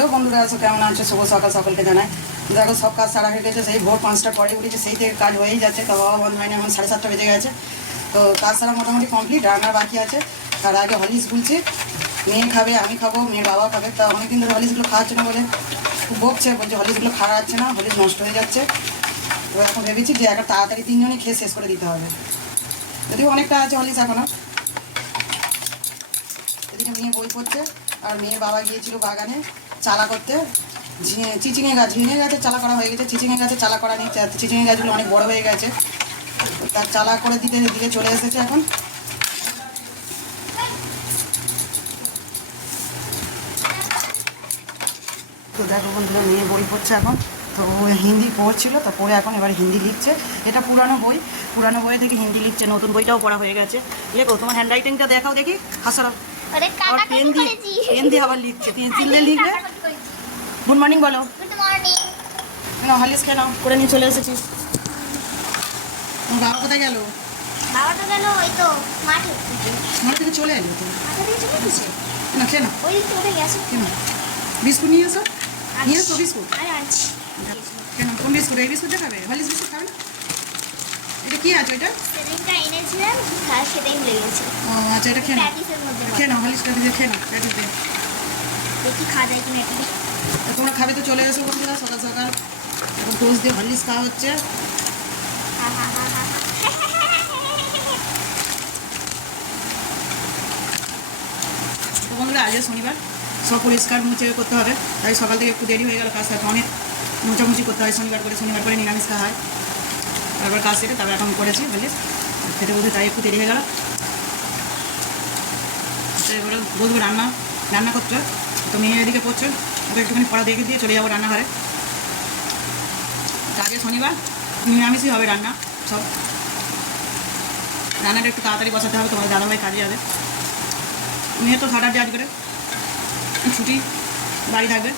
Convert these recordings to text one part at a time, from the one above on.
Hello বন্ধুরা, আছো কেমন আছো? শুভ সকাল সকলকে জানাই। দেখো সব কাজ সারা হয়ে গেছে, সেই ভোর 5টা পরে উঠেছে, সেই থেকে কাজ হয়েই যাচ্ছে। তো বাবা বন্ধ হয়নি, এখন 7:30 বেজে গেছে। তো কাজ সারা মোটামুটি কমপ্লিট, রান্না বাকি আছে। তার আগে হলিক্স গুলছি, মেয়ে খাবে, আমি খাবো, মেয়ের বাবা খাবে। তা অনেকদিন ধরে হলিক্সগুলো খাওয়াচ্ছে না বলে খুব বকছে, বলছে হলিক্সগুলো খাওয়া যাচ্ছে না, হলিক্স নষ্ট হয়ে যাচ্ছে। তো এখন ভেবেছি যে একটা তাড়াতাড়ি 3জনই খেয়ে শেষ করে দিতে হবে, যদিও অনেকটা আছে হলিক্স এখনও। এদিকে মেয়ে বই পড়ছে, আর মেয়ের বাবা গিয়েছিল বাগানে চালা করতে। চিচিঙে গাছ, ঝিঙে গাছের চালা করা হয়ে গেছে, চিচিঙে গাছের চালা করা নেই। চিচিঙে গাছগুলো অনেক বড় হয়ে গেছে, তার চালা করে দিতে দিকে চলে এসেছে এখন। তো দেখো বন্ধুরা, মেয়ে বই পড়ছে এখন। তো হিন্দি পড়ছিল, তো পড়ে এখন এবার হিন্দি লিখছে। এটা পুরানো বই, পুরানো বই থেকে হিন্দি লিখছে। নতুন বইটাও পড়া হয়ে গেছে। লেখো, তোমার হ্যান্ড রাইটিংটা দেখাও দেখি। হাসারাও, আর পেন দিয়ে আবার লিখছে, পেন্সিল দিয়ে লিখবে। গুড মর্নিং বলো। Good morning. না, হলিক্স খেয়ে নাও, করে নিয়ে চলে এসেছি। তোমার বাবা কোথায় গেল? বাবা তো গেল ওই তো মাঠে। মাঠ থেকে চলে এলো তো। মাঠে থেকে চলে গেছে। না, খেয়ে নাও, ওই তো উঠে গেছে। খেয়ে নাও। বিস্কুট নিয়ে এসো, নিয়ে এসো বিস্কুট। আরে আনছি। কেন, কোন বিস্কুট? এই বিস্কুটটা খাবে? হলিক্স বিস্কুট খাবে না? এটা কি আছে এটা? সেদিনটা এনেছিলাম, খাওয়া সেটাই ভুলে গেছি। ও আচ্ছা, এটা খেয়ে নাও, প্যাটিসের মধ্যে খেয়ে নাও, হলিক্সটা দিয়ে খেয়ে নাও, প্যাটিস দিয়ে। দেখি খাওয়া যায় কিনা এটা। তোমরা খাবে তো চলে এসো বন্ধুরা, সকাল সকাল। এখন টোস্ট দিয়ে হলিক্স খাওয়া হচ্ছে। হা হা হা হা। তো বন্ধুরা, আজকে শনিবার, সব পরিষ্কার মুছে করতে হবে, তাই সকাল থেকে একটু দেরি হয়ে গেল। কাজ সাথে অনেক মোছামুছি করতে হয় শনিবার করে নিরামিষ খাওয়া হয়। তারপর কাজ সেরে তারপর এখন করেছি হলিক্স খেতে বলতে, তাই একটু দেরি হয়ে গেল। তো এবারে বলবো রান্না করছো। তো মেয়ে এদিকে পড়ছে, ওকে একটুখানি পড়া দেখে দিয়ে চলে যাবো রান্নাঘরে। আজকে শনিবার, নিরামিষই হবে রান্না সব। রান্নাটা একটু তাড়াতাড়ি বসাতে হবে, তোমার দাদাভাই কাজে যাবে। মেয়ে তো সাটার আজ করে ছুটি, বাড়ি থাকবে।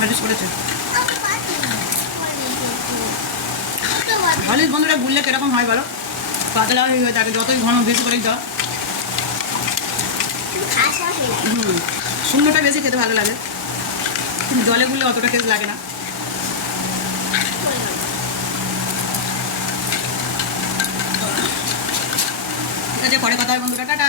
হলিক্স করেছে। হলিক্স বন্ধুরা গুললে কিরকম হয় বলো? পাতলা হয়ে থাকে, যতই ঘন বেশি করে দাও। শূন্যটা বেশি খেতে ভালো লাগে, কিন্তু জলে গুললে অতটা টেস্ট লাগে না। ঠিক আছে, পরে কথা হয় বন্ধুরা, টাটা।